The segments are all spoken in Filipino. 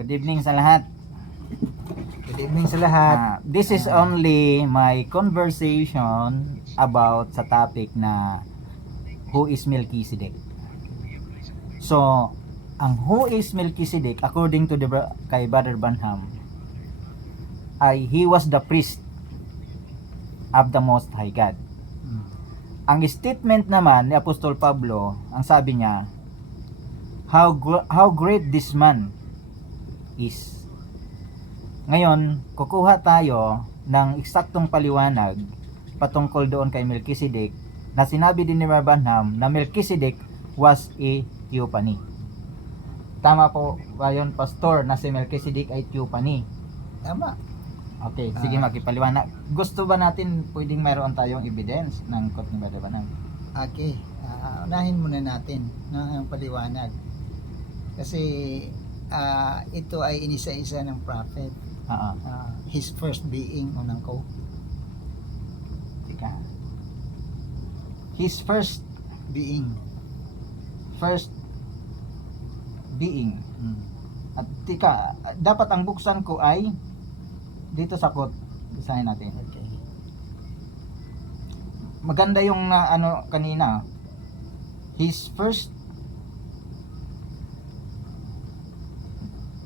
Good evening sa lahat. Good evening sa lahat. This is only my conversation about sa topic na who is Melchizedek. So, ang who is Melchizedek according to kay Brother Branham ay he was the priest of the Most High God. Ang statement naman ni Apostol Pablo, ang sabi niya, how great this man is. Ngayon, kukuha tayo ng eksaktong paliwanag patungkol doon kay Melchizedek na sinabi din ni Branham na Melchizedek was a theophany. Tama po ba yun, Pastor, na si Melchizedek ay theophany? Tama. Okay, sige, makipaliwanag. Gusto ba natin pwedeng mayroon tayong evidence ng quote ni Brother Branham? Okay. Unahin muna natin ng paliwanag. Kasi ito ay inisa-isa ng prophet. His first being, unang ko. Tika. His first Being. Being. At tika, dapat ang buksan ko ay dito sa quote. Basahin natin. Okay. Maganda yung ano kanina. His first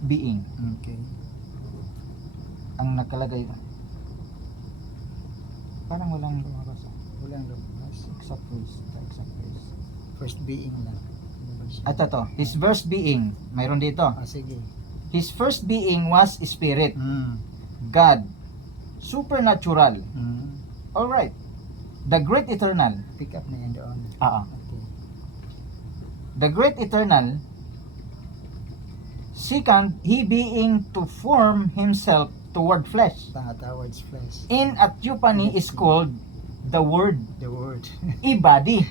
being. Okay. Ang nakalagay. Parang walang lumabas. Walang lumabas. Exact verse. First being lang. At ito, his first being. Mayroon dito. Sige. His first being was spirit. God. Supernatural. Alright. The great eternal. Pick up na yan doon. Okay. The great eternal. Second, he being to form himself toward flesh. Towards flesh. In a theophany is called the word. The word. I-body.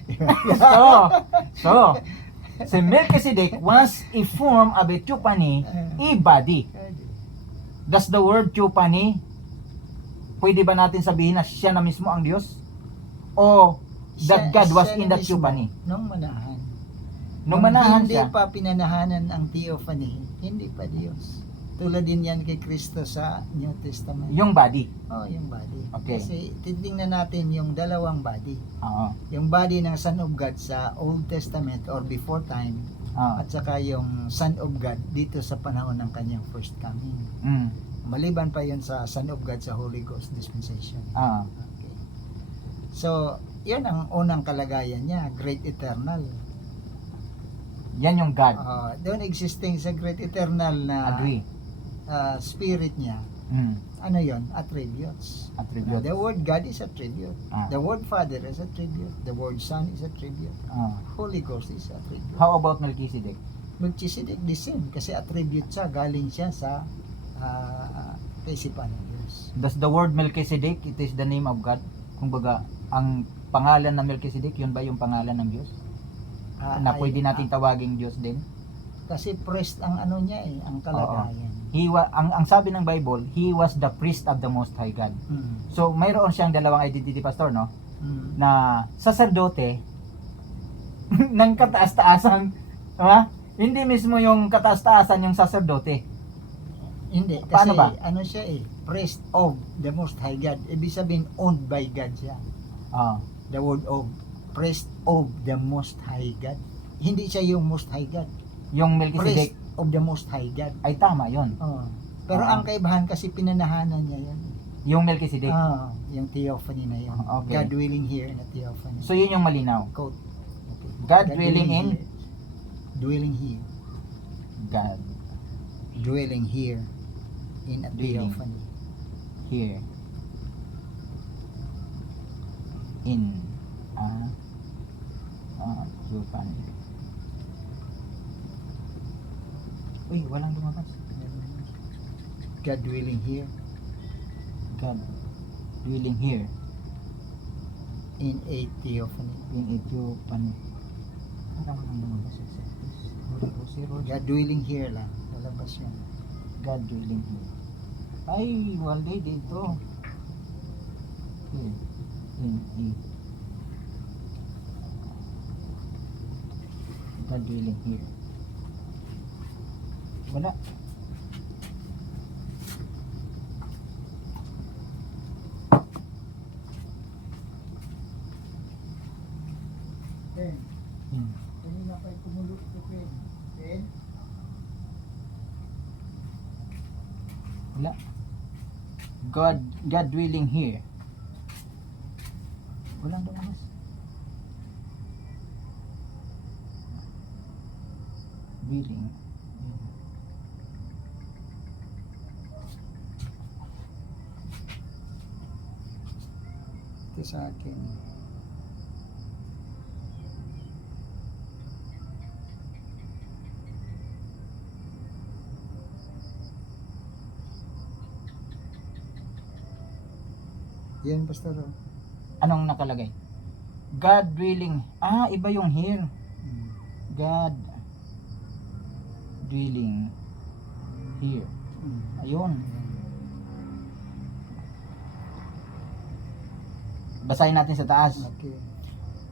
so, si Melchizedek was a form of a theophany, i-body. Does the word theophany, pwede ba natin sabihin na siya na mismo ang Diyos? O that God was in that theophany? Nung manahan. Nung manahan hindi siya. pa pinanahanan ang theophany, hindi pa Diyos. Tulad din yan kay Kristo sa New Testament. Yung body. Yung body. Okay. Kasi titingnan natin yung dalawang body. Oo. Yung body ng Son of God sa Old Testament or before time, at saka yung Son of God dito sa panahon ng kanyang first coming. Maliban pa yun sa Son of God sa Holy Ghost dispensation. Okay. So, yan ang unang kalagayan niya, Great Eternal. Yan yung God. Doon existing sa Great Eternal na Agree. Spirit niya. Ano yon? Attributes. Attribute. The word God is attribute. The word Father is attribute. The word Son is attribute. Holy Ghost is attribute. How about Melchizedek? Melchizedek the same kasi attribute siya, galing siya sa kaisipan ng Diyos. Does the word Melchizedek, it is the name of God? Kumbaga, ang pangalan ng Melchizedek, yun ba yung pangalan ng Diyos? Na pwede natin tawaging Diyos din? Kasi priest ang ano niya ang kalagayan. Ang sabi ng Bible, he was the priest of the Most High God. So, mayroon siyang dalawang identity, Pastor, no? Na saserdote ng kataas-taasan, diba? Hindi mismo yung kataas-taasan yung saserdote. Hindi, kasi Paano ba? Ano siya priest of the Most High God. Ibig sabihin, owned by God siya. The word of, priest of the Most High God. Hindi siya yung Most High God. Yung Melchizedek Priest of the Most High God. ay tama yon. Pero ang kaibahan kasi pinanahanan niya yan. Yung Melchizedek. Yung theophany na yun. Okay. God dwelling here in a theophany. So yun yung malinaw. Quote. Okay. God dwelling in? Here. Dwelling here. God Dwelling here in a Dwelling. theophany. here in a theophany. Uy, walang lumabas. God dwelling here God dwelling here in a theophany. in a theophany. Walang lumabas. God dwelling here lang. Lalabas yun. God dwelling here. Ay, wala dito. Here. In a God dwelling here. Wala. Wala. God dwelling here. Walang lumabas. Dwelling. Ito sa akin. Yan, Pastor. Anong nakalagay? God dwelling. Iba yung here. God dwelling here. Ayun. Basahin natin sa taas. Okay.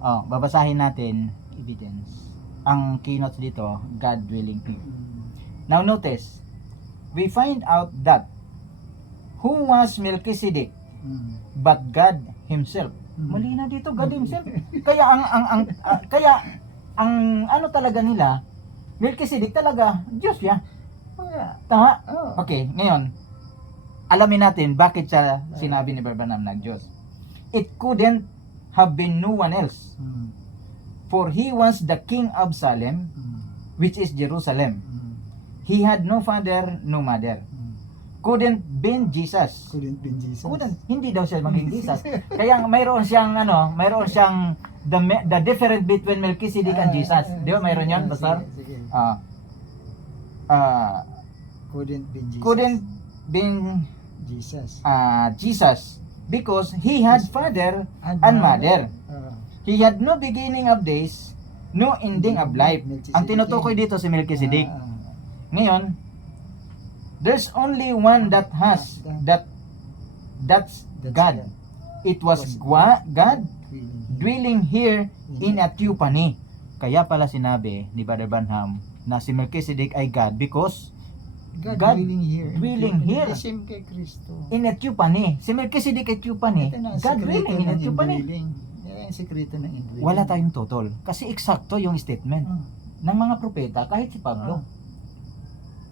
Babasahin natin evidence. Ang keynote dito, God dwelling here. Now notice, we find out that who was Melchizedek but God himself. Malinaw dito, God himself. Kaya ang ano talaga nila, Melchizedek talaga Diyos siya. Tama? Okay, ngayon alamin natin bakit siya sinabi ni Branham na Diyos. It couldn't have been no one else. For he was the king of Salem, which is Jerusalem. He had no father, no mother. Couldn't been Jesus. Hindi daw siya maging Jesus. Kaya mayroon siyang the difference between Melchizedek and Jesus. Di ba mayroon 'yan, Pastor? Couldn't been Jesus because he had father and mother. He had no beginning of days, no ending of life. Ang tinutukoy dito si Melchizedek. Ngayon, there's only one that has that's God. It was God dwelling here in a Theophany. Kaya pala sinabi ni Brother Branham na si Melchizedek ay God because God dwelling here Same kay Kristo. in a Theophany. Si Melchizedek ay Theophany. God dwelling in a Theophany. Yan ang sekreto ng indwelling. Wala tayong totol. Kasi eksakto yung statement ng mga propeta kahit si Pablo.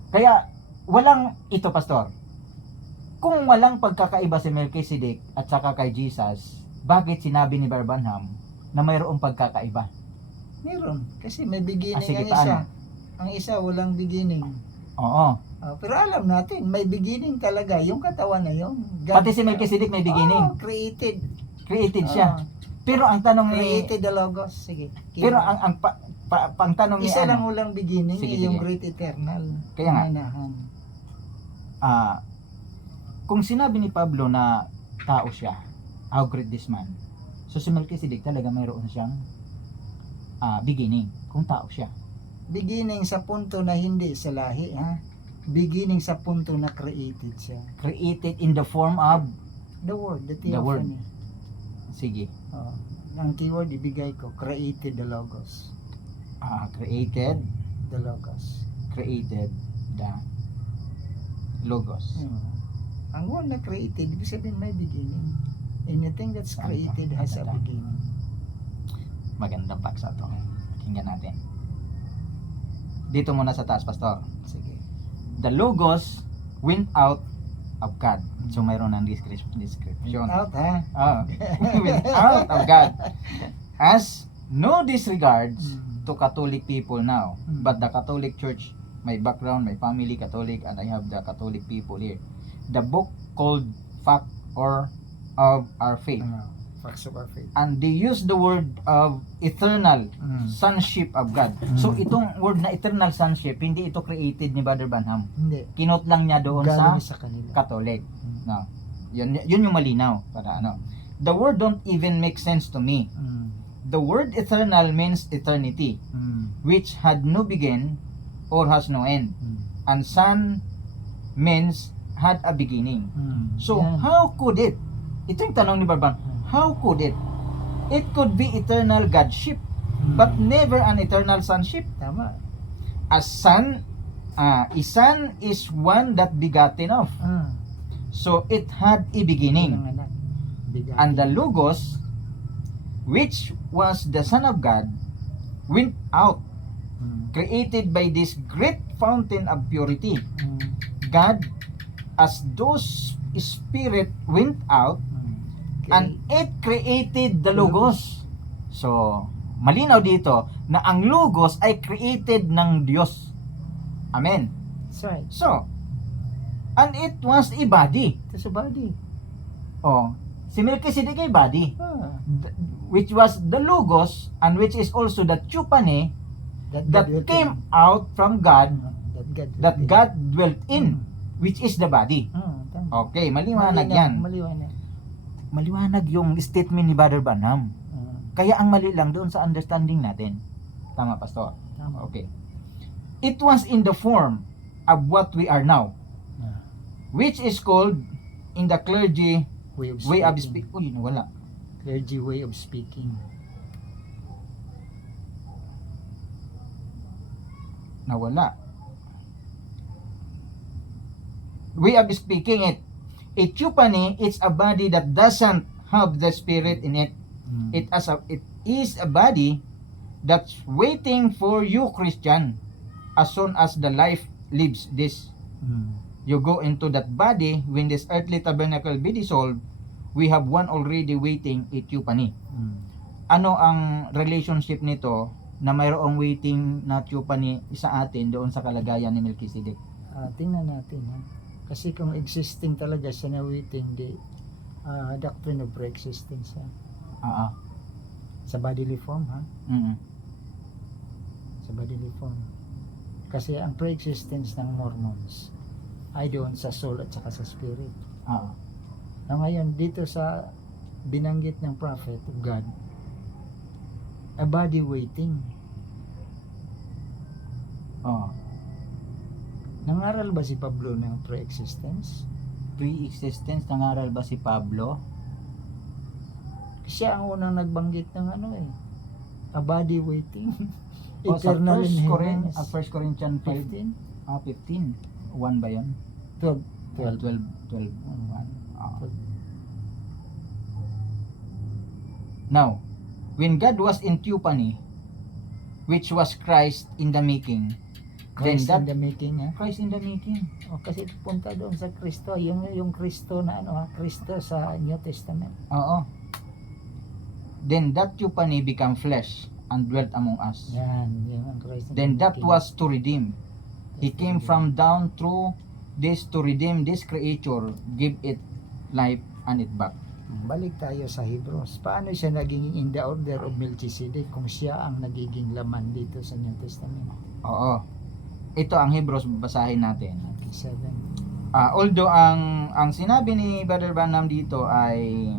Kaya walang ito, Pastor. Kung walang pagkakaiba si Melchizedek at saka kay Jesus, bakit sinabi ni Branham na mayroong pagkakaiba? Meron. Kasi may beginning Sige, ang paano? isa. Ang isa walang beginning. Oo. Pero alam natin, may beginning talaga. Yung katawan na yun. Pati si Melchizedek may beginning. Created. Created siya. Pero ang tanong ni Created the Logos. Sige. pero ang pang tanong ni isa lang walang beginning, Sige, yung sige. great eternal. Kaya nga. Manahan. Kung sinabi ni Pablo na tao siya, how great this man. So si Melchizedek talaga mayroon siyang beginning kung tao siya. Beginning sa punto na hindi sa lahi, ha? Beginning sa punto na created siya. Created in the form of The word, the The word. theophany. sige, Ang keyword ibigay ko, created the Logos. created The Logos. the logos. Ang word na created, ibig sabihin may beginning. Anything that's Saan created pa? has a Ito. beginning. Magandang paksa to. Pakinggan natin. Dito muna sa taas, Pastor. Sige. The logos went out of God. So mayroon ng description. Out, ha? Went out of God. As no disregards to Catholic people now, but the Catholic Church, my background, my family Catholic, and I have the Catholic people here. The book called Fact or of Our Faith, Facts of our faith. and they use the word of eternal sonship of God. So itong word na eternal sonship, hindi ito created ni Brother Branham. Hindi. Kinot lang niya doon Galing sa sa kanila. Catholic. No. Yun yung malinaw para ano. The word don't even make sense to me. The word eternal means eternity, which had no begin or has no end. And son means had a beginning. So Yan. how could it? Ito yung tanong ni Barban. How could it? It could be eternal Godship, but never an eternal sonship. Tama. A son is one that begotten of. So it had a beginning. Ang anak. Bigati. And the Logos, which was the Son of God, went out, created by this great fountain of purity. God as those spirit went out, Okay. and it created the Logos. So, malinaw dito na ang Logos ay created ng Diyos. Amen. That's right. So, and it was a body. It's a body. Oh, si Melchizedek ay body, which was the Logos, and which is also the Chupane that dwelt came in. out from God, That that God dwelt in, which is the body. Tama. Okay, maliwanag yan. Maliwanag. Maliwanag yung statement ni Brother Branham. Kaya ang mali lang doon sa understanding natin. Tama, Pastor? Tama. Okay. It was in the form of what we are now, which is called in the clergy way of speaking. Uy, wala. Clergy way of speaking. Nawala. Way of speaking it. A chupani, it's a body that doesn't have the spirit in it. It is a body that's waiting for you, Christian. As soon as the life leaves this, you go into that body. When this earthly tabernacle be dissolved, we have one already waiting, a chupani. Ano ang relationship nito na mayroong waiting na chupani sa atin doon sa kalagayan ni Melchizedek? Tingnan natin. Kasi kung existing talaga siya na waiting, doctrine of pre-existence. Sa bodily form, sa bodily form. Kasi ang pre-existence ng Mormons ay doon sa soul at saka sa spirit. Na ngayon, dito sa binanggit ng prophet of God, a body waiting. Nangaral ba si Pablo ng pre-existence? Pre-existence, nangaral ba si Pablo? Siya ang unang nagbanggit ng a body waiting. Sa Eternal in 1 heavens. Corinthians 5, 15? 15. 1 ba yun? 12. 12. Now, when God was in Tupani, which was Christ in the making, Christ then in the making, Christ in the making. kasi punta doon sa Kristo, yung Kristo na Kristo sa New Testament. Oo. Then that Tupani became flesh and dwelt among us. Yan, yung ang Christ in Then the that making. was to redeem. He came from down through this to redeem this creature, give it life and it back. Balik tayo sa Hebrews. Paano siya naging in the order of Melchizedek kung siya ang nagiging laman dito sa New Testament? Oo. Ito ang Hebrews, basahin natin. 7. Although ang sinabi ni Brother Branham dito ay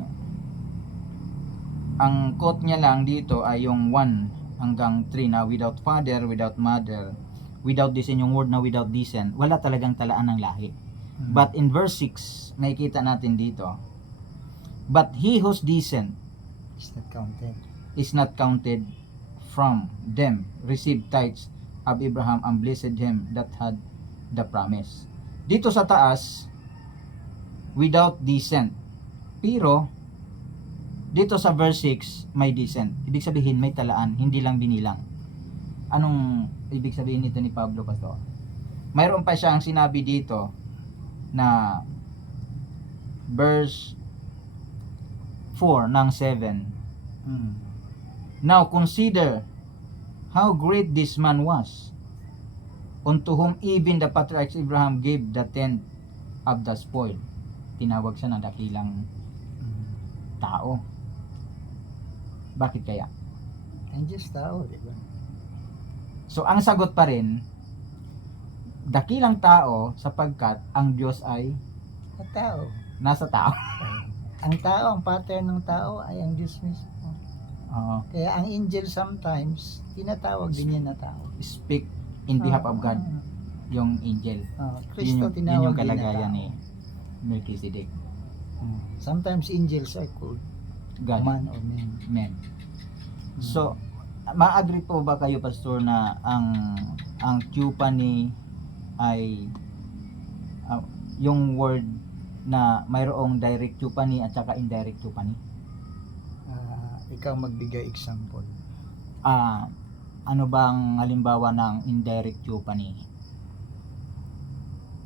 ang quote niya lang dito ay yung 1 hanggang 3 na without father, without mother, without descent, yung word na without descent, wala talagang talaan ng lahi. But in verse 6, nakikita natin dito, but he whose descent It's not counted. from them received tithes of Abraham and blessed him that had the promise. Dito sa taas, without descent. Pero, dito sa verse 6, may descent. Ibig sabihin, may talaan, hindi lang binilang. Anong ibig sabihin nito ni Pablo, Pastor? Mayroon pa siyang sinabi dito na verse 4 ng 7. Now consider how great this man was, unto whom even the patriarch Abraham gave the tenth of the spoil. Tinawag siya na dakilang tao. Bakit kaya? Ang Diyos tao, di ba? So ang sagot pa rin, dakilang tao sapagkat ang Diyos ay Ang tao. nasa tao. Ang tao, ang pattern ng tao ay ang Diyos mismo. Oo. Kaya ang angel sometimes, tinatawag din niya na tao. Speak in behalf of God, yung angel. Kristo Yun tinawag yung din na kalagayan tao. ni Melchizedek. Sometimes angels are called God. man or man. Men. So, ma-agree po ba kayo, Pastor, na ang Tupani ay yung word na mayroong direct Tupani at saka indirect Tupani? Ikaw magbigay example. Ano bang halimbawa ng indirect Tupani?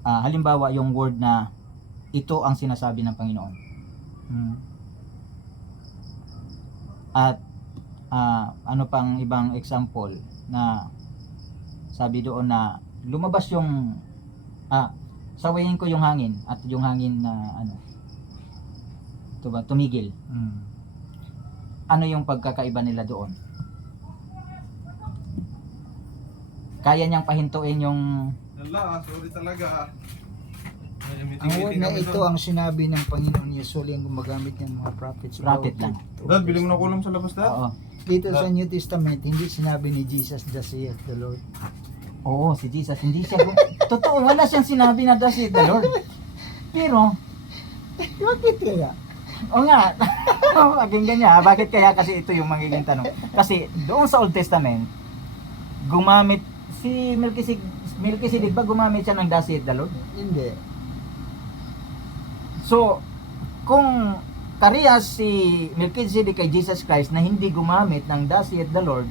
Halimbawa yung word na ito ang sinasabi ng Panginoon. Mm. At ano pang ibang example na sabi doon na lumabas yung sawayin ko yung hangin at yung hangin na ito ba, tumigil. Mm. Ano yung pagkakaiba nila doon? Kaya niyang pahintuin yung Sorry talaga. Ang word na ito ang sinabi ng Panginoon usually ang gumagamit ng mga prophets. Prophet lang. Dad, bili mo na kulam sa labas, Dad. Oo. Dito sa New Testament, hindi sinabi ni Jesus, "Thus saith the Lord." Oo, si Jesus hindi siya totoo, wala siyang sinabi na thus saith the Lord. Pero Bakit kaya? o nga, pakinggan niya, bakit kaya kasi ito yung magiging tanong? Kasi doon sa Old Testament, gumamit si Melchizedek ba gumamit siya ng thus saith the Lord? Hindi. So, kung kariyas si Melchizedek kay Jesus Christ na hindi gumamit ng thus saith the Lord,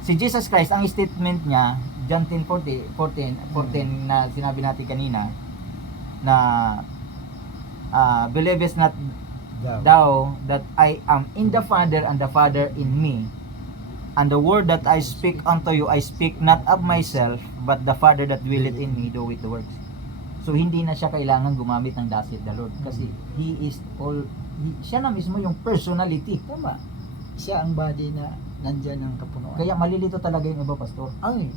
si Jesus Christ, ang statement niya, John 10:14 na sinabi natin kanina, na believest not thou that I am in the Father and the Father in me, and the word that I speak unto you, I speak not of myself, but the Father that willeth in me doeth the works. So hindi na siya kailangan gumamit ng thus saith the Lord kasi siya na mismo yung personality. Tama. Siya ang body na nandyan ang kapunuan. Kaya malilito talaga yung iba, pastor. Ay,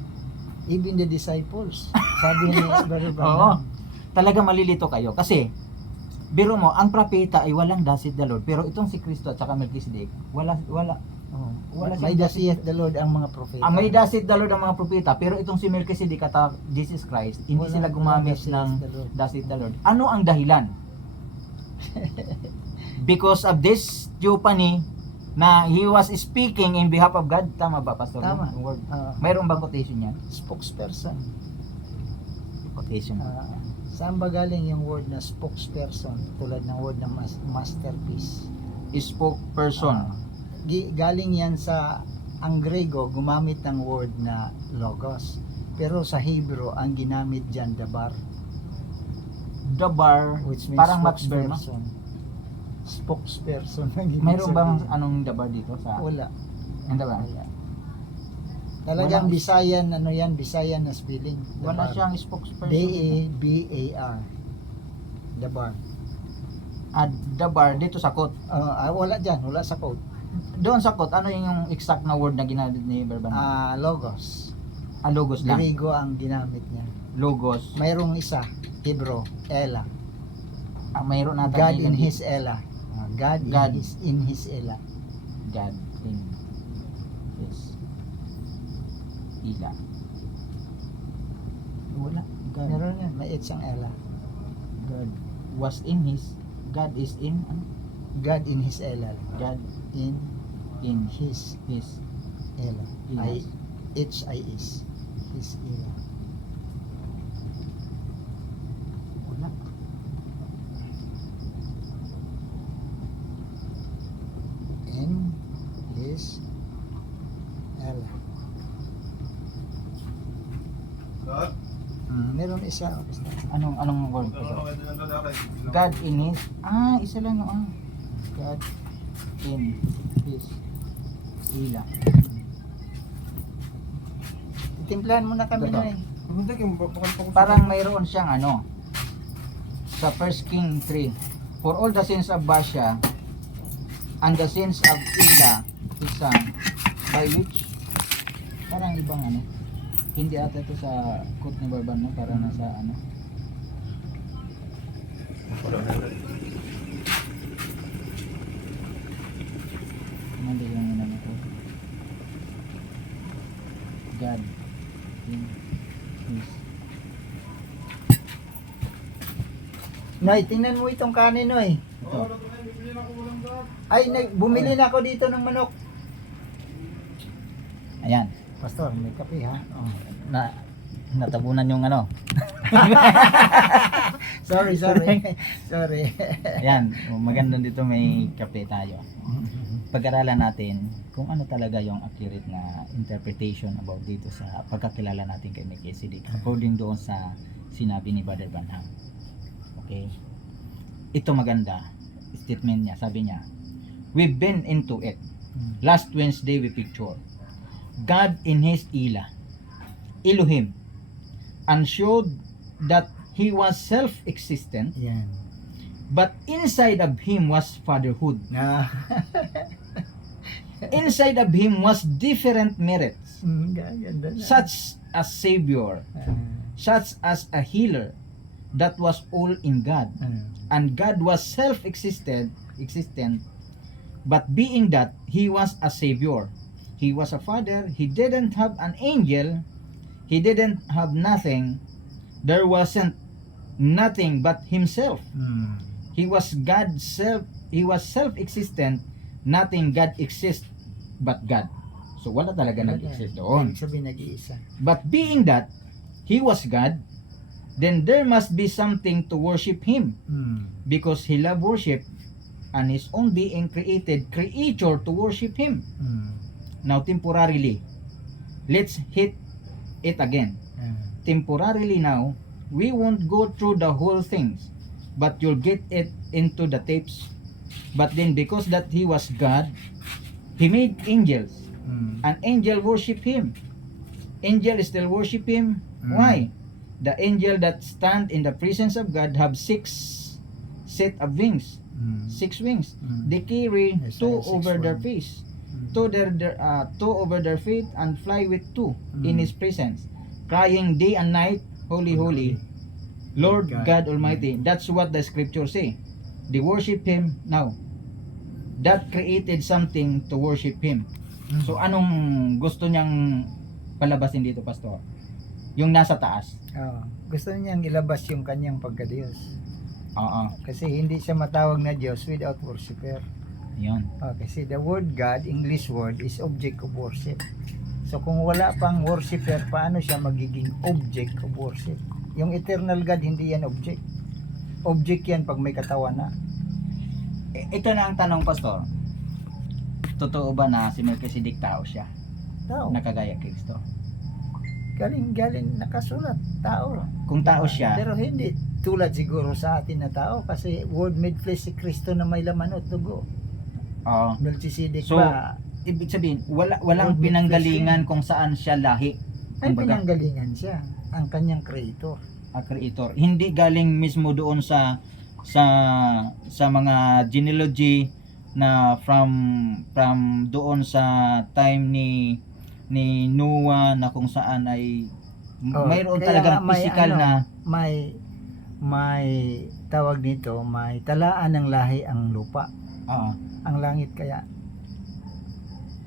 even the disciples. Sabi ni Brother Oo. Branham. Talaga malilito kayo kasi biro mo, ang propeta ay walang thus saith the Lord, pero itong si Kristo at saka Melchizedek, wala May siyang thus saith the Lord ang mga propeta. may thus saith the Lord ang mga propeta, pero itong si Melchizedek at Jesus Christ, hindi Wala- sila gumamit wala thus ng saith the Lord. thus saith the Lord. Ano ang dahilan? Because of this Theophany na he was speaking in behalf of God. Tama ba, Pastor? Tama. Yung word. Ah, Mayroon bang quotation yan? spokesperson. Quotation. Saan ba galing yung word na spokesperson? Tulad ng word na masterpiece. Spokesperson. Galing yan sa ang Grego, gumamit ng word na logos. Pero sa Hebrew, ang ginamit dyan, dabar. Dabar, Which means parang Max Berma. Spokesperson. ang ibig Mayroon bang sabihin. anong dabar dito sa Wala. ang dabar? Wala. Talagang Wala. Bisayan, Bisayan na spelling. Wala Dabar. siyang spokesperson. D-A-B-A-R. Dabar. Dabar dito sa quote. Wala dyan, wala sa code. Doon sa quote, ano yung exact na word na ginamit ni Berban? Logos. Logos lang. Grego ang ginamit niya. Logos. Mayroong isa, Hebrew, Ela. Mayroon natin God ngayon in dito. His Ela. God God. in His Ela. God in His Ila. Wala. God. Meron yan, may it's ang Ela. God was in His. God is in ano? God in His Ela. God In in His His Ela. Ila. H-I-S. His Ela. Wala. In His Ela. Dad, Meron isa. Anong word ko? ano ito ng lalaki? God in His. Isa lang yung God in His Ila. Timplahan muna kami Ito. na eh. Hindi, bakal pa ko Parang mayroon siyang sa 1 King 3. For all the sins of Baasha and the sins of Ila, his son, by which parang ibang hindi ata ito sa quote ni Barban, no? Para nasa Mali yung ko. God in His. Noy, tingnan mo itong kanin, Noy. Ito. bibili na ko ulam, Dad. Ay, bumili na ako dito ng manok. Ayan. Pastor, may kape ha? Natabunan yung Sorry. Sorry. Ayan, maganda dito may kape tayo. Pag-aralan natin kung ano talaga yung accurate na interpretation about dito sa pagkakilala natin kay Melchizedek according doon sa sinabi ni Brother Branham. Okay? ito maganda statement niya, sabi niya, we've been into it. Last Wednesday we picture God in his Elohim, and showed that he was self-existent, Yan. but inside of him was fatherhood. Na. Inside of him was different merits, Ganda na. such as Savior, such as a healer. That was all in God. And God was self-existent, but being that he was a Savior, he was a father, he didn't have an angel, he didn't have nothing, there wasn't nothing but himself. He was God self, he was self-existent, nothing God exists but God. So wala talaga nag-exist doon. Ibig sabihin nag-iisa. But being that he was God, then there must be something to worship him, because he loved worship, and his own being created creature to worship him. Now temporarily, let's hit it again. Temporarily now, we won't go through the whole things, but you'll get it into the tapes. But then because that he was God, he made angels. An angel worship him. Angel still worship him. Why? The angel that stand in the presence of God have 6 set of wings. 6 wings. They carry Yes, 2 6 over their wings. face, 2 over their feet, and fly with 2 in his presence, crying day and night, holy, holy, Lord God Almighty. That's what the scripture say. They worship him now. That created something to worship him. So anong gusto niyang palabasin dito, Pastor? Yung nasa taas. Gusto niyang ilabas yung kanyang pagka-Diyos. Oo. Kasi hindi siya matawag na Diyos without worshiper. Yun. Kasi the word God, English word, is object of worship. So kung wala pang worshiper, paano siya magiging object of worship? Yung eternal God, hindi yan object. Object yan pag may katawan na. Ito na ang tanong, Pastor. Totoo ba na si Melchizedek tao siya? Tao. Nakagaya Kristo? Galing nakasulat. Tao. Kung tao siya, Pero hindi tulad siguro sa atin na tao kasi word made flesh si Kristo na may laman at dugo. Melchizedek So, ba? ibig sabihin, walang Lord, pinanggalingan kung saan siya lahi. Ay Kumbaga, pinanggalingan siya. Ang kanyang creator. a creator. Hindi galing mismo doon sa mga genealogy na from doon sa time ni Noah, na kung saan ay mayroon Kaya talagang nga may physical na may tawag nito, may talaan ng lahi ang lupa. Ang langit kaya.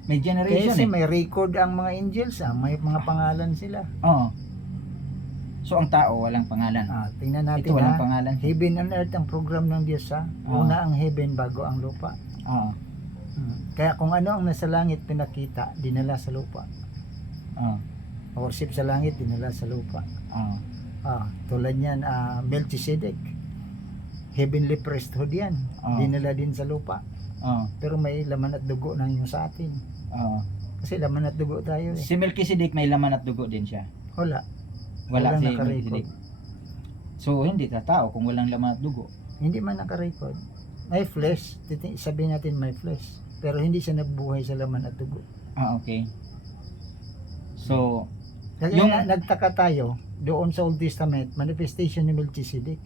May generation Kasi may record ang mga angels, may mga pangalan sila. So ang tao walang pangalan. Tingnan natin Ito walang pangalan. Heaven and earth ang program ng Diyos Una ang heaven bago ang lupa. Kaya kung ano ang nasa langit pinakita, dinala sa lupa. Worship sa langit, dinala sa lupa. Tulad niyan, Melchizedek. Heavenly priesthood yan. Dinala din sa lupa. Pero may laman at dugo ng yung sa atin. Kasi laman at dugo tayo Si Melchizedek may laman at dugo din siya. Wala. Wala Walang si nakarecord. Melchizedek. So hindi ka tao kung walang laman at dugo. Hindi man nakarecord. May flesh, sabihin natin may flesh. Pero hindi siya nabuhay sa laman at dugo. Okay. So, Kasi nagtaka tayo doon sa Old Testament, manifestation ni Melchizedek.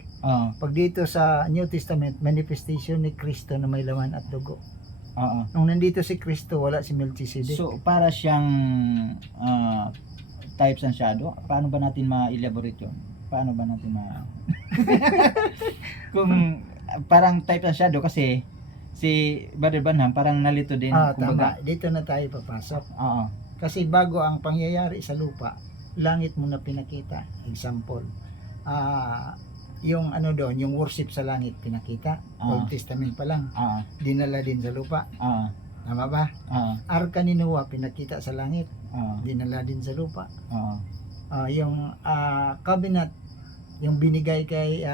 Pag dito sa New Testament, manifestation ni Kristo na may laman at dugo. Nung nandito si Kristo, wala si Melchizedek. So, para siyang types and shadow. Paano ba natin ma-elaborate yun? Paano ba natin kung parang type and shadow, kasi si Brother Branham parang nalito din. Tama. Dito na tayo papasok. Kasi bago ang pangyayari sa lupa, langit mo na pinakita. Example, yung ano doon, yung worship sa langit pinakita. Old Testament pa lang. Dinala din sa lupa. Tama ba? Arka ni Noah pinakita sa langit. Dinala din sa lupa. Yung covenant, yung binigay kay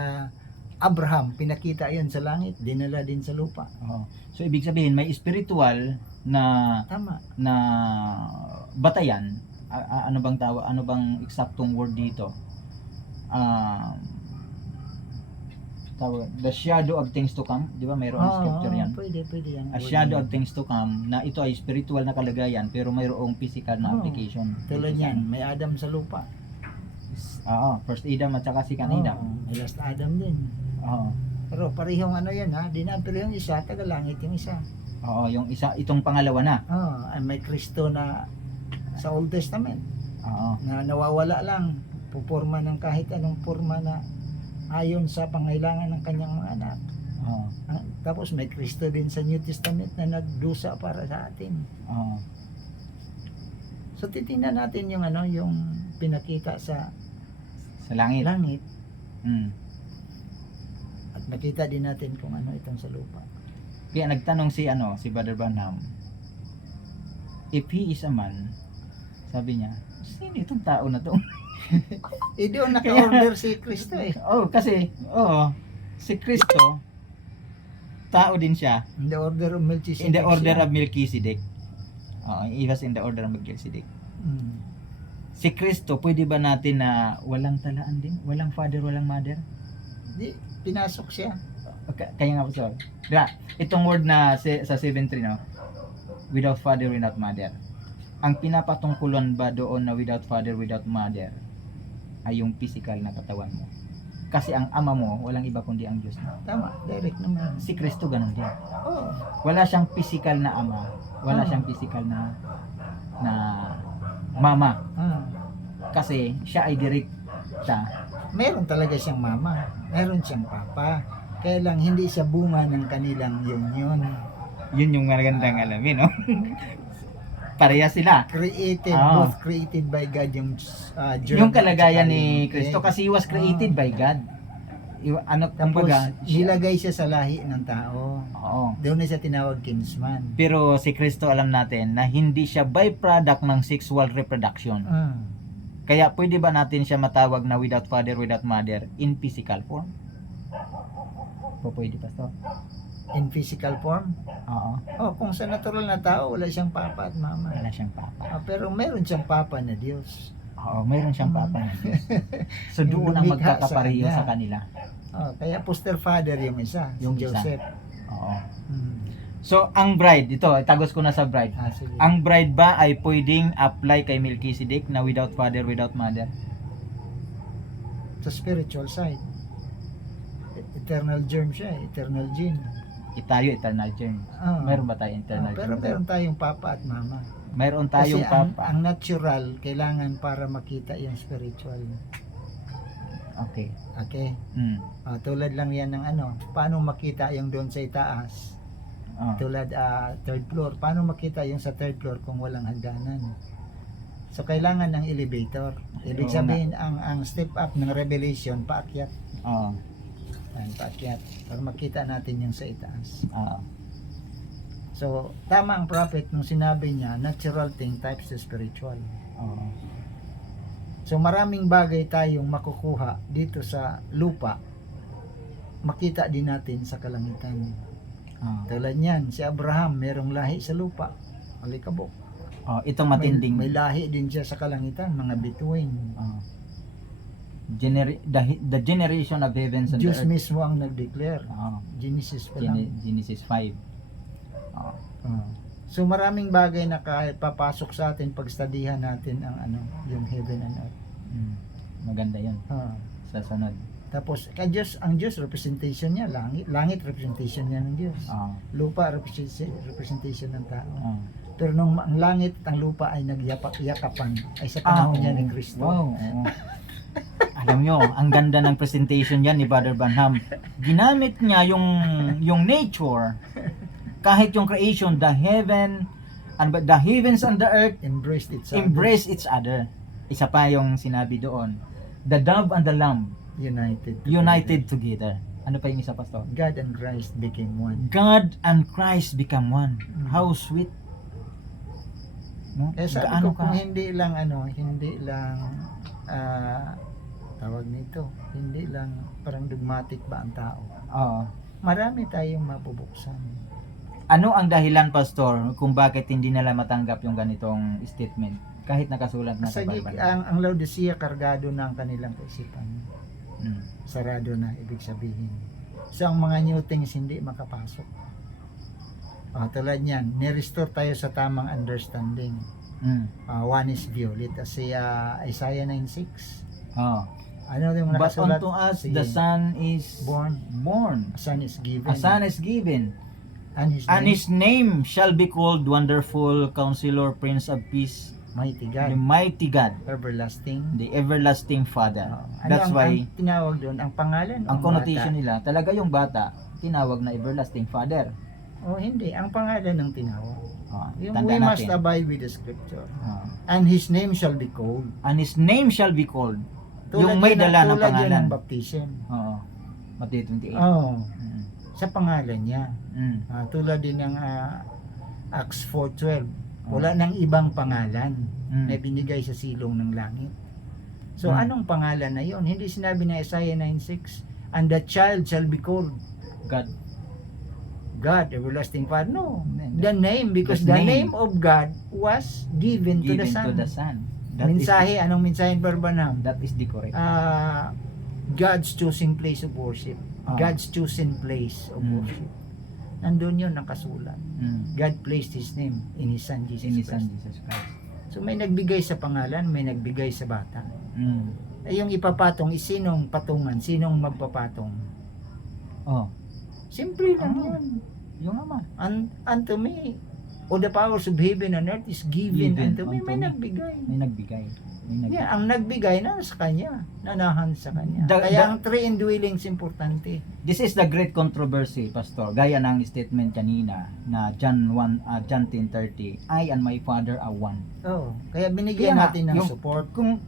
Abraham, pinakita yon sa langit, dinala din sa lupa. So ibig sabihin may spiritual na Tama. na batayan. Ano bang eksaktong word dito? tawag, the shadow of things to come, di ba mayroong scripture yan? Pwede yan. A shadow of things to come, na ito ay spiritual na kalagayan pero mayroong physical na Oo. application. Tulad yan, may Adam sa lupa. Oo, first Adam at saka second Adam. May last Adam din. Oo. Pero parehong ano yan ha, pero yung isa, tagalangit yung isa. Oo, yung isa, itong pangalawa na. Ay may Kristo na sa Old Testament Oo. na nawawala lang, puporma ng kahit anong forma na ayon sa pangailangan ng kanyang mga anak. Oo. Tapos may Kristo din sa New Testament na nagdusa para sa atin. Oo. So titingnan natin yung ano, yung pinakita sa Sa langit. langit Mm. at nakita din natin kung ano itong sa lupa. Kaya nagtanong si Brother Branham, if he is a man, sabi niya, sino itong tao na to? Doon naka-order si Kristo eh. Oh, kasi, si Kristo, tao din siya, In the order of Melchizedek. in the order siya. of Melchizedek. He was in the order of Melchizedek. Mm. Si Kristo, pwede ba natin na walang talaan din? Walang father, walang mother? Di, pinasok siya. Kaya nga po, sir. Diba, itong word na sa 7.3, no? Without father, without mother. Ang pinapatungkulan ba doon na without father, without mother ay yung physical na katawan mo? Kasi ang ama mo, walang iba kundi ang Diyos. Tama, direct naman. Si Kristo ganun din. Oh. Wala siyang physical na ama, wala siyang physical na mama, kasi siya ay direkta. Meron talaga siyang mama, meron siyang papa. Kaya lang hindi siya bunga ng kanilang union. Yun yung magandang alamin, no? Pareha sila. Created, both created by God yung germ Yung kalagayan at saka ni yung Kristo egg. kasi he was created by God. Tapos Kumbaga, nilagay siya sa lahi ng tao. oo. Doon na siya tinawag kinsman. Pero si Kristo alam natin na hindi siya byproduct ng sexual reproduction. Kaya pwede ba natin siya matawag na without father, without mother in physical form? Pwede, Pastor? In physical form. Oo. Kung sa natural na tao, wala siyang papa at mama. Wala siyang papa. Pero meron siyang papa na Diyos. Oo, mayroon siyang papa na Diyos. So doon ang Lumikha magkakapareho sa sa kanila. Kaya foster father yung isa, Yung si isa. Joseph. Oo. So ang bride, ito, tagos ko na sa bride. Sige. Ang bride ba ay pwedeng apply kay Melchizedek na without father, without mother? Sa spiritual side. Eternal germ siya, eternal gene. Tayo eternal germ. Meron ba tayo eternal Pero germ? meron tayong papa at mama. Meron Kasi tayong papa. ang natural, kailangan para makita yung spiritual. Okay. Okay? Mm. Tulad lang yan ng ano, paano makita yung doon sa itaas? Oh. Tulad third floor, paano makita yung sa third floor kung walang hagdanan? So kailangan ng elevator. Ibig Oo sabihin ang step up ng revelation paakyat. Oo. Paakyat para makita natin yung sa itaas. Oo. So tama ang prophet nung sinabi niya natural thing types to spiritual. Oo. So maraming bagay tayong makukuha dito sa lupa. Makita din natin sa kalangitan. Tulad niyan, si Abraham merong lahi sa lupa. Alikabok. Itong matinding May lahi din siya sa kalangitan, mga bituin. the generation of heavens and Diyos the earth. mismo ang nag-declare. Oo. Genesis pa lang. Genesis 5. Oo. So maraming bagay na papasok sa atin pag studyhan natin ang ano, yung heaven and earth. Maganda 'yon. Sa sunod. Tapos ang Diyos representation niya langit, langit representation niya ng Diyos. Lupa representation ng tao. Pero nung ang langit at ang lupa ay nagyapak-yakapan ay sa panahon niya ni Kristo. Wow. Oo. Alam nyo, ang ganda ng presentation yan ni Brother Branham. Ginamit niya yung nature, kahit yung creation, the heavens and the earth Embraced it. embrace each other. Isa pa yung sinabi doon, the dove and the lamb united together. Ano pa yung isa, Pastor? God and Christ became one. God and Christ become one. How sweet. No? Sabi Gaano ko kung hindi lang tawag nito, hindi lang parang dogmatic ba ang tao. Oo. Marami tayong mabubuksan. Ano ang dahilan, Pastor, kung bakit hindi nila matanggap yung ganitong statement? Kahit nakasulat na sa Kasi Bible. ang Laodicea kargado na ang kanilang kaisipan. Sarado na, ibig sabihin. So ang mga new things hindi makapasok. Tulad niyan, ni-restore tayo sa tamang understanding. One is view. Let us say Isaiah 9:6. Oh. Ano yung But nakasulat? unto us Sige. the Son is Born. born. A son is given. A Son is given. And his And name, his name shall be called Wonderful Counselor, Prince of Peace, mighty the God, Mighty God, everlasting. the Everlasting Father. Ano That's why ang tinawag doon? Ang pangalan o ang connotation bata? nila, talaga yung bata, tinawag na Everlasting Father. O hindi, ang pangalan ng tinawag. Yung Tanda we must natin. abide with the scripture. Oh. And his name shall be called. And his name shall be called. Tulad Yung may yun dala ng tulad yun pangalan. ng baptism. Oo. Matthew 28. Oh, Mm. sa pangalan niya. Mm. Tulad din ng Acts 4:12. Wala nang ibang pangalan Mm. na binigay sa silong ng langit. So Mm. anong pangalan na yon? Hindi sinabi na Isaiah 9:6, and the child shall be called God. God, everlasting Father. No, Hindi. the name, because The the name. name of God was given to the Given Son. to the Son. That Mensahe, anong mensahe, Barbanam? That is the correct. God's choosing place of worship. Ah. God's chosen place of Mm. worship. Nandun yun nakasulat. Mm. God placed His name in His Son Jesus In his Son Christ. Jesus Christ. So may nagbigay sa pangalan, may nagbigay sa bata. Mm. Yung ipapatong, sinong patungan? Sinong magpapatong? Oh, Simple lang Ah. yun. yung ama. Unto me, all the powers of heaven and earth is given Given unto me. unto May me. nagbigay. May nagbigay. May nagbigay. Yeah, ang nagbigay na sa kanya, nanahan sa kanya. The- Kaya the- ang three indwellings importante. This is the great controversy, Pastor. Gaya ng statement kanina na John 10:30, I and my Father are one. Oh, kaya binigyan Kaya nga, natin ng yung- support. Kung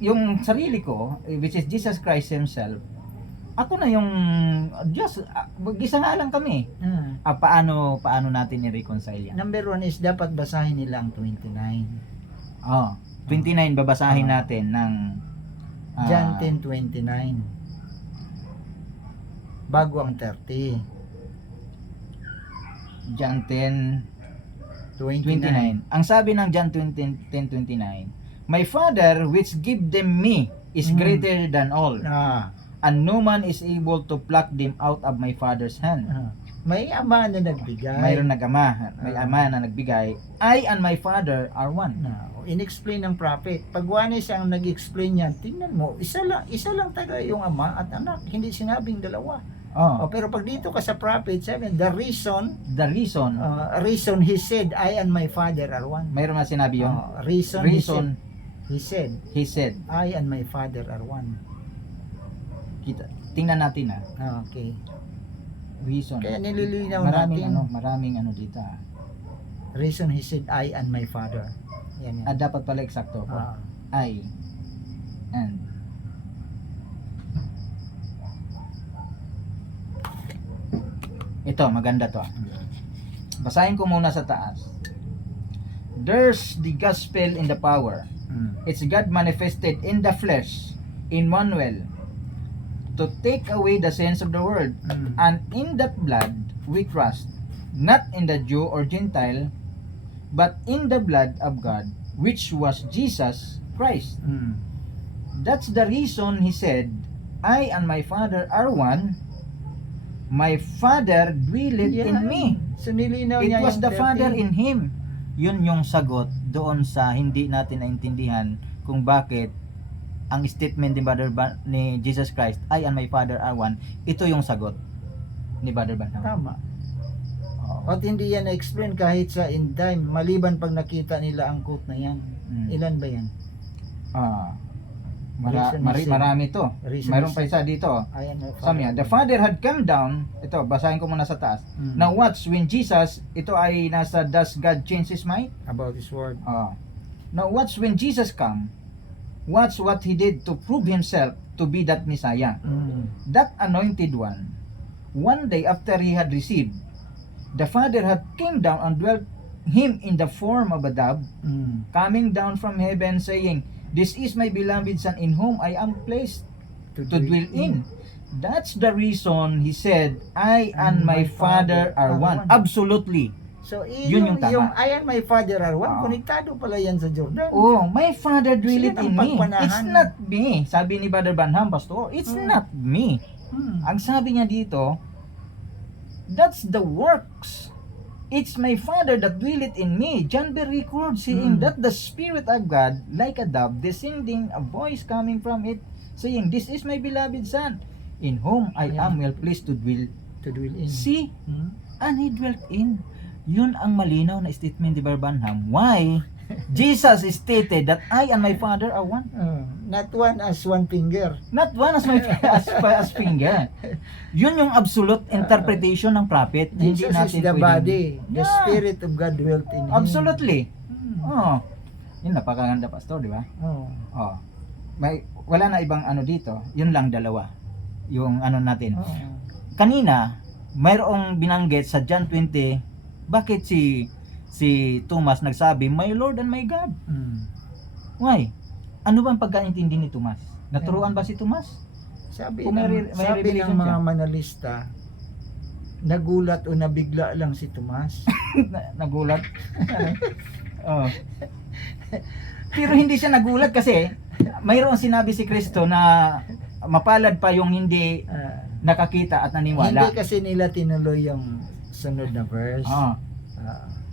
yung sarili ko, which is Jesus Christ himself, ako na yung Diyos, gisa nga lang kami. Paano natin i-reconcile yan? Number one is dapat basahin nila ang 29. Oh, 29 babasahin Ah. natin ng John 10:29. Bago ang 30. John 10 29. 29. Ang sabi ng John 10:29, My Father which give them me is Mm. greater than all, and no man is able to pluck them out of my Father's hand. May ama na nagbigay. Mayroon nag-ama, may ama na nagbigay. I and my Father are one. In-explain ng prophet. Pag one is ang nag-explain niyan, tingnan mo, isa lang taga yung ama at anak. Hindi sinabing dalawa. Oh, Pero pag dito ka sa prophet, sabi, the reason he said, I and my Father are one. mayroon na sinabi yun. Reason, Reason, he said, he said. I and my Father are one. Tingnan natin Okay. Reason. Kaya nililinaw Maraming natin. maraming dito. Reason he said, I and my Father. Yan. Dapat pala eksakto po. I and ito, maganda to. Basahin ko muna sa taas. There's the gospel in the power. It's God manifested in the flesh, Emmanuel, to take away the sins of the world. And in that blood we trust, not in the Jew or Gentile, but in the blood of God, which was Jesus Christ. That's the reason he said, I and my Father are one. My Father dwelleth in me. So nilinaw It niya was yung the 30. Father in him. Yun yung sagot doon sa hindi natin naintindihan kung bakit ang statement ni Jesus Christ, I and my Father are one. Ito yung sagot ni Brother Branham. Tama. At hindi yan na-explain kahit sa end time, maliban pag nakita nila ang quote na yan. Ilan ba yan? Marami to. Reason Mayroon is- pa isa dito. I and my Father. Sabi niya, the Father had come down. Ito, basahin ko muna sa taas. Now watch, when Jesus, ito ay nasa does God change his mind? About his word. Now watch when Jesus come. Watch what he did to prove himself to be that Messiah. That anointed one. One day after he had received, the Father had came down and dwelt him in the form of a dove, coming down from heaven, saying, This is my beloved Son in whom I am placed to dwell in. That's the reason he said, I and my Father are one. Absolutely. So, Yun yung tama. yung I and my Father are one, Oo. konektado pala yan sa Jordan. Oh, my Father dwelleth Sila ang in me. pagpanahan. It's not me. Sabi ni Brother Branham, Pastor, it's not me. Ang sabi niya dito, that's the works. It's my Father that dwelleth in me. John Bell records saying that the Spirit of God, like a dove, descending, a voice coming from it, saying, this is my beloved Son, in whom I am well pleased to dwell. To dwell in. See, and He dwelt in. Yun ang malinaw na statement ni Brother Branham. Why? Jesus stated that I and my Father are one. Not one as one finger. Not one as my as finger. Yun yung absolute interpretation ng prophet. Na hindi Jesus natin is the pwedeng- body. The Yeah. Spirit of God dwelt in Him. Absolutely. Hmm. Oh. Yun napakaganda, Pastor, di ba? Oh. Oh. Wala na ibang ano dito. Yun lang dalawa. Yung ano natin. Oh. Kanina, mayroong binanggit sa John 20, bakit si Thomas nagsabi, my Lord and my God? Why? Ano ba ang pagkaintindi ni Thomas? Naturuan ba si Thomas? Sabi Kung may ng revelation mga siya. manalista, nagulat o nabigla lang si Tomas. Nagulat. Oh. Pero hindi siya nagulat kasi mayroong sinabi si Kristo na mapalad pa yung hindi nakakita at Hindi naniwala. kasi nila tinuloy yung sunod na verse. Oh.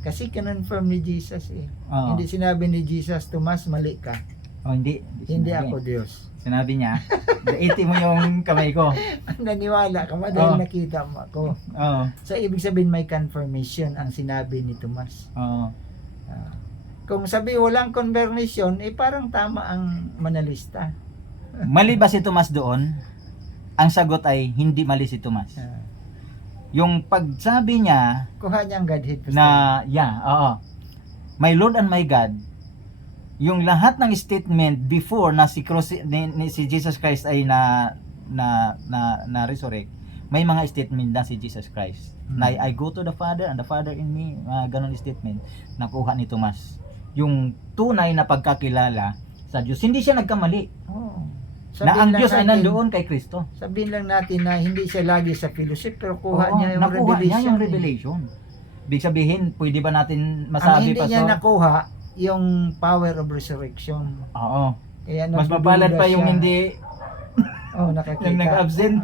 Kasi kinonfirm ni Jesus eh. Oh. Hindi sinabi ni Jesus, Tomas, mali ka. Oh, hindi. Hindi sinabi. ako Diyos. Sinabi niya, daiti mo yung kamay ko. Naniwala ka ba dahil Oh. nakita mo ako. Oh. So, ibig sabihin may confirmation ang sinabi ni Tomas. Oh. Kung sabi walang confirmation, eh parang tama ang manalista. Mali ba si Tomas doon? Ang sagot ay hindi mali si Tomas. Yung pagsabi niya Kuha niya ang Godhead. na oo. My Lord and my God, yung lahat ng statement before na si Jesus Christ ay na resurrect, may mga statement na si Jesus Christ. Na I go to the Father and the Father in me, ganun statement nakuha ni Tomas. Yung tunay na pagkakilala sa Diyos. Hindi siya nagkamali. Na ang Diyos ay nandoon kay Kristo. Sabihin lang natin na hindi siya lagi sa fellowship pero kuha Oo, niya yung nakuha revelation. niya yung revelation. Ibig sabihin, pwede ba natin Ang masabi hindi pa niya nakuha, yung power of resurrection. Oo. Kaya Mas mapalad pa yung siya. hindi Nakakita. yung nag-absent.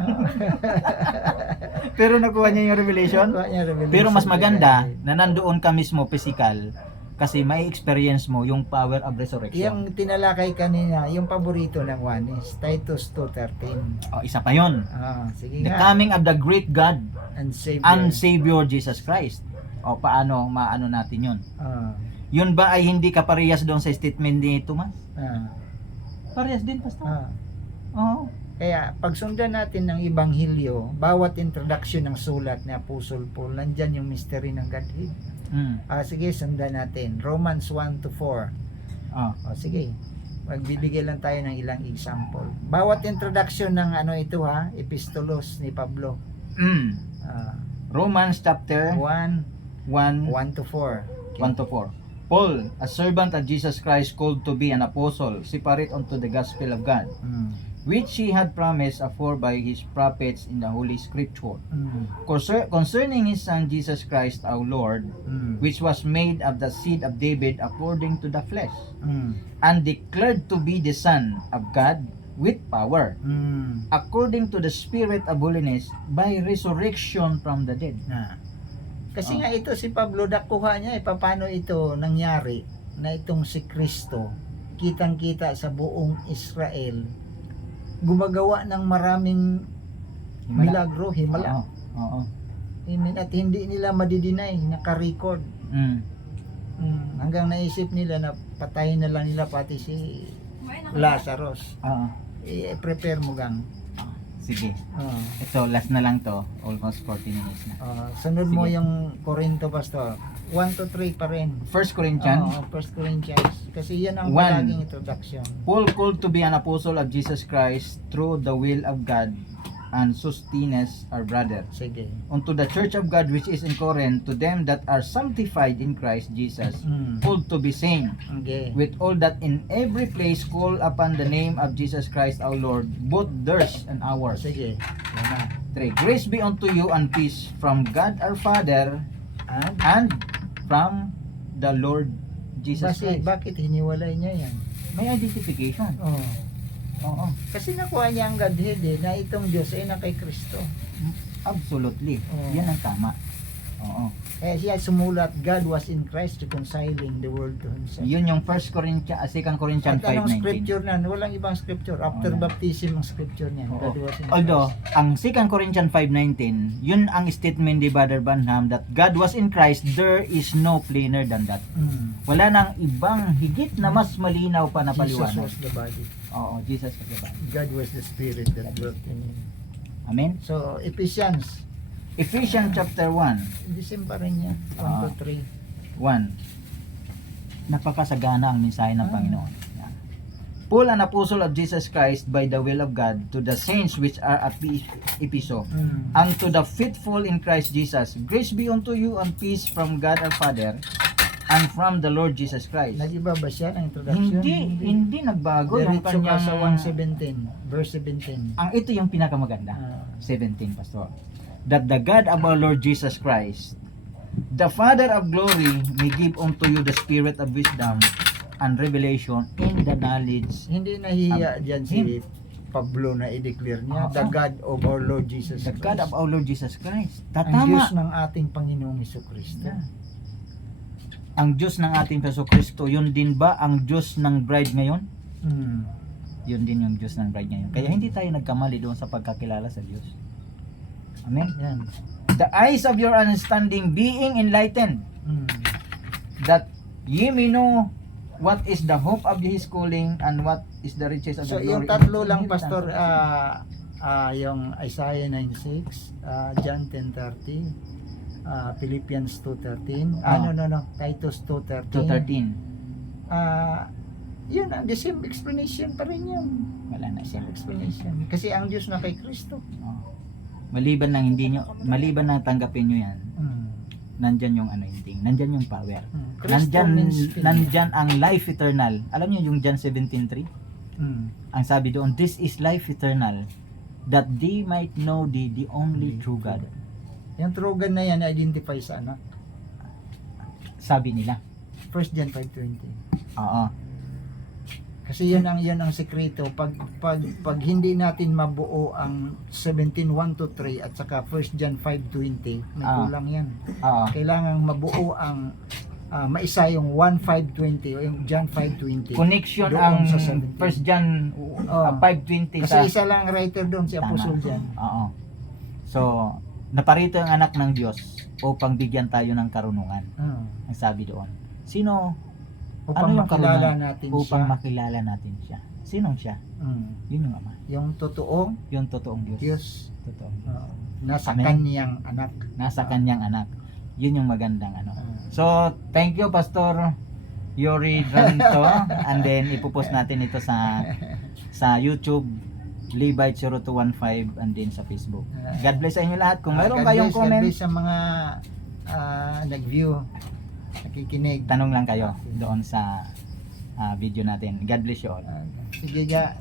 Pero nakuha niya yung revelation. Nakuha niya revelation. Pero mas maganda na nandoon ka mismo physical kasi may experience mo yung power of resurrection. Yung tinalakay kanina, yung paborito ng Juanes, Titus 2:13. Isa pa yon. Sige The nga. coming of the great God And Savior. and Savior Jesus Christ. Paano maano natin yun? Yun ba ay hindi kaparehas doon sa statement ni Tomas? Parehas din, Pastor. Oo. Kaya pagsundan natin ng Ebanghelyo, bawat introduction ng sulat ni Apostle Paul, nandyan yung mystery ng Godhead. Sige, sundan natin. Romans 1 to 4. Sige. Magbibigay lang tayo ng ilang example. Bawat introduction ng epistolos ni Pablo. Romans chapter 1 1 to 4. 1 to 4. Paul, a servant of Jesus Christ, called to be an apostle, separate unto the gospel of God, which he had promised afore by his prophets in the Holy Scripture, concerning his Son Jesus Christ our Lord, which was made of the seed of David according to the flesh, and declared to be the Son of God with power, according to the Spirit of holiness, by resurrection from the dead. Kasi nga ito si Pablo, nakuha niya paano ito nangyari na itong si Kristo, kitang-kita sa buong Israel, gumagawa ng maraming milagro, himala. Oo. At hindi nila madidinay, naka-record. Hanggang naisip nila na patayin na lang nila pati si Lazarus. I-prepare mo gang. Sige. Ito, last na lang to. Almost 40 minutes na. Sunod mo Sige. yung Corinto, Pastor. 1 to 3 pa rin. 1 Corinthians. 1 Corinthians. Kasi yan ang One. palaging introduction. Paul called to be an apostle of Jesus Christ through the will of God, and Sosthenes our brother, Sige. unto the church of God which is in Corinth, to them that are sanctified in Christ Jesus, called to be saints, Okay. with all that in every place call upon the name of Jesus Christ our Lord, both theirs and ours. Sige. Yan na. 3. Grace be unto you and peace from God our Father And and from the Lord Jesus Kasi Christ. bakit hiniwalay niya yan? May identification. Oh. Oo. Kasi nakuha niya ang Godhead na itong Diyos ay na kay Kristo. Absolutely. Oo. Yan ang tama. Oo. Kaya siya sumulat, God was in Christ reconciling the world to Himself. Yun yung 2 Corinthians At anong 5:19. scripture na? Walang ibang scripture. After Wala. baptism ang scripture niyan. Oo. God was in Although, Christ. ang 2 Corinthians 5:19, yun ang statement ni Brother Branham that God was in Christ, there is no plainer than that. Wala nang ibang higit na mas malinaw pa na Jesus paliwanag. was the body. Oo, Jesus was the body. God was the Spirit that dwelt in Him. Amen? So, Ephesians, Ephesians chapter 1, the same pa rin yan. 1 to 3. 1. Napakasagana ang mensahe ng Ah. Panginoon. Yan. Paul, an apostle of Jesus Christ by the will of God, to the saints which are at Ephesus, and to the faithful in Christ Jesus, grace be unto you and peace from God our Father and from the Lord Jesus Christ. Nag-iba ba siya ng introduction? Hindi nagbago yung Diretso ka kanyang sa 1:17, verse 17. Ito yung pinakamaganda. Ah. 17, pastor. That the God of our Lord Jesus Christ, the Father of glory, may give unto you the spirit of wisdom and revelation in the knowledge. Hindi nahiya diyan si Pablo na i-declare niya, the God of our Lord Jesus The Christ. God of our Lord Jesus Christ. Ang Diyos ng ating Panginoong Hesukristo. Ang Diyos ng ating Jesucristo, yun din ba ang Diyos ng bride ngayon? Yun din yung Diyos ng bride ngayon. Kaya hindi tayo nagkamali doon sa pagkakilala sa Diyos. Amen? Yan. The eyes of your understanding being enlightened, that ye may know what is the hope of His calling and what is the riches of So the yung glory. tatlo lang pastor, yung Isaiah 9:6, John 10:30, Philippians 2:13, Titus 2:13. 2:13. Yun, the same explanation pa rin yun. Wala na siya. Same explanation. Kasi ang Diyos na kay Kristo. Oh. Maliban na tanggapin nyo yan, nandyan yung anointing, nandyan yung power. Kristo means Pinoy. Nandyan ang life eternal. Alam niyo yung John 17:3? Ang sabi doon, this is life eternal, that they might know the only true God. Yung true God na yan, identify sa anak. Sabi nila. 1 John 5:20. Oo. Kasi yun ang sekreto. Pag hindi natin mabuo ang 17:1 to 3 at saka 1 John 5:20, may kulang yan. Oo. Kailangan mabuo ang maisa yung 1:5:20 o yung John 5:20. Connection Doon ang sa 17. 1 John 5:20 Kasi sa isa lang writer doon, si Tama. Apostle John. Oo. So, naparito ang anak ng Diyos upang bigyan tayo ng karunungan. Ang sabi doon. Sino? Upang yung makilala karunungan? natin Upang siya. makilala natin siya. Sinong siya? Yun yung Ama. Yung totoong Yung totoong Diyos. Diyos. Totoong Diyos. Nasa Amen. kanyang anak. Nasa kanyang anak. Yun yung magandang ano. So, thank you Pastor Yori Ranto. And then ipopost natin ito sa YouTube, Levite 0215, and then sa Facebook. God bless sa inyo lahat. Kung mayroon kayong God comment, bless sa mga nag-view, nakikinig. tanong lang kayo doon sa video natin. God bless you all. Sige ga.